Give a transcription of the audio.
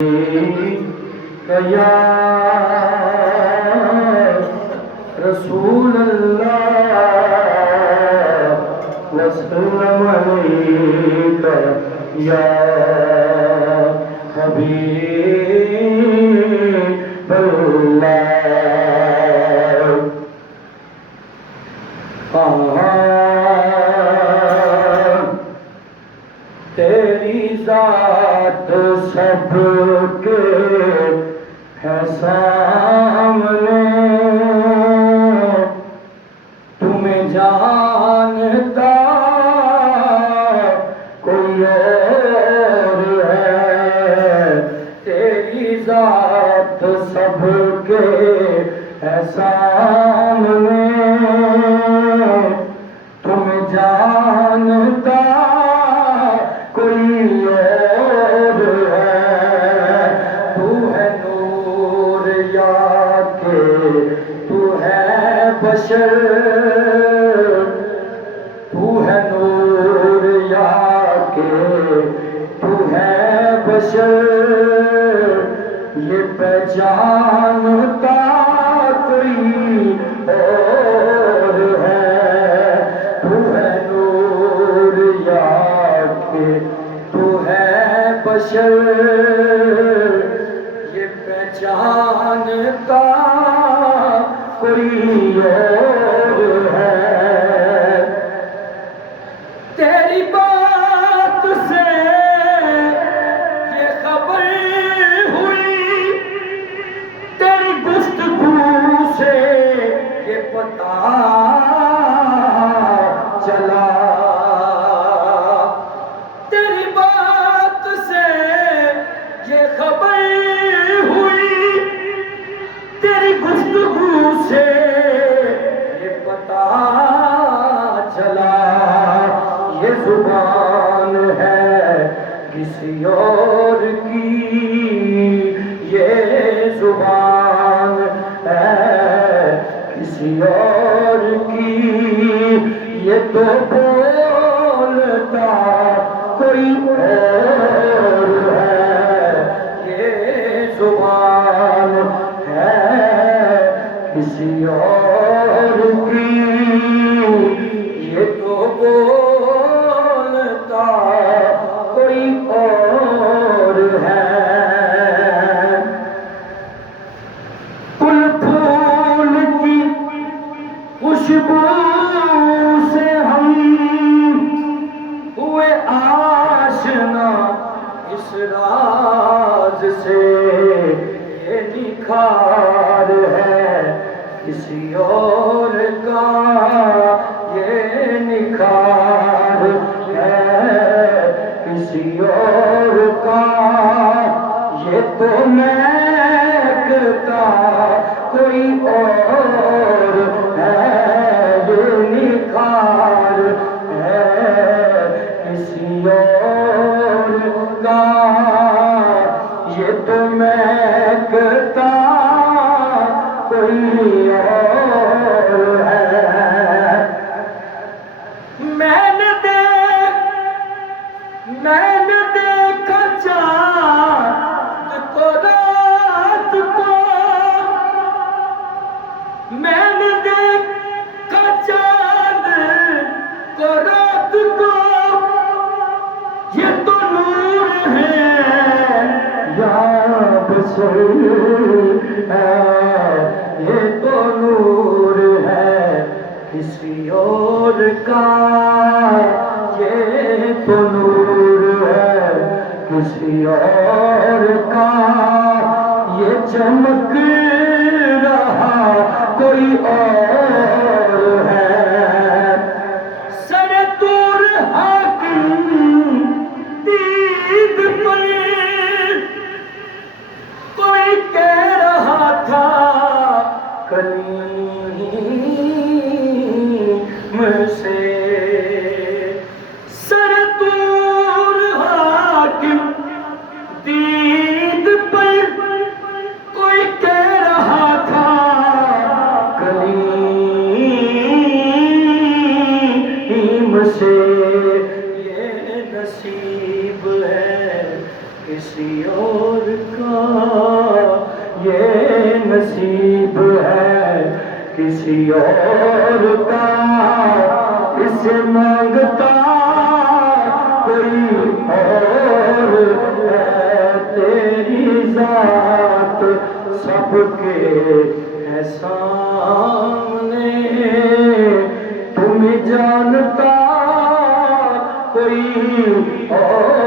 یا رسول اللہ وسلم علیک یا حبیب اللہ تیری ذات سب کے ہے سامنے تمہیں جانتا کوئی اور ہے تیری ذات سب کے ہے سامنے تمہیں جانتا کوئی اور ہے تو ہے نور یا کہ تو ہے بشر تو ہے نور یا کہ تو ہے بشر یہ پہچانتا کوئی اور ہے تو ہے نور یا کہ تو ہے بشر یہ پہچانتا کوئی اور ہے تیری بات سے یہ خبر ہوئی تیری گفتگو سے یہ پتہ چلا تیری بات سے یہ خبر ہوئی تیری گفتگو سے یہ پتہ چلا یہ زبان ہے کسی اور کی یہ زبان ہے کسی اور کی یہ تو بولتا کوئی اور ہے یہ زبان ہے کسی اور کی یہ تو بولتا کوئی اور ہے پھول پھول کی خوشبو سے ہم ہوئے آشنا اس راز سے یہ نکھار ہے کسی اور کا یہ نکھار ہے کسی اور کا یہ تو مہکتا کوئی اور ہے یہ نکھار ہے کسی اور کا یہ تو مہکتا کوئی اور ہے میں نے دیکھا چاند کو رات کو میں نے دیکھا چاند کو رات کو یہ تو نور ہے یا بشر ہے یہ تو نور ہے کسی اور کا یہ تو نور ہے کسی اور کا یہ چمک رہا کوئی اور ہے سر طور حاکم دید پر کوئی کہہ رہا تھا کلیم سے سر طور حاکم دید پر کوئی کہہ رہا تھا کلیم سے یہ نصیب ہے کسی اور کسی اور کا اسے مانگتا کوئی اور ہے، تیری ذات سب کے ہے سامنے، تمہیں جانتا کوئی اور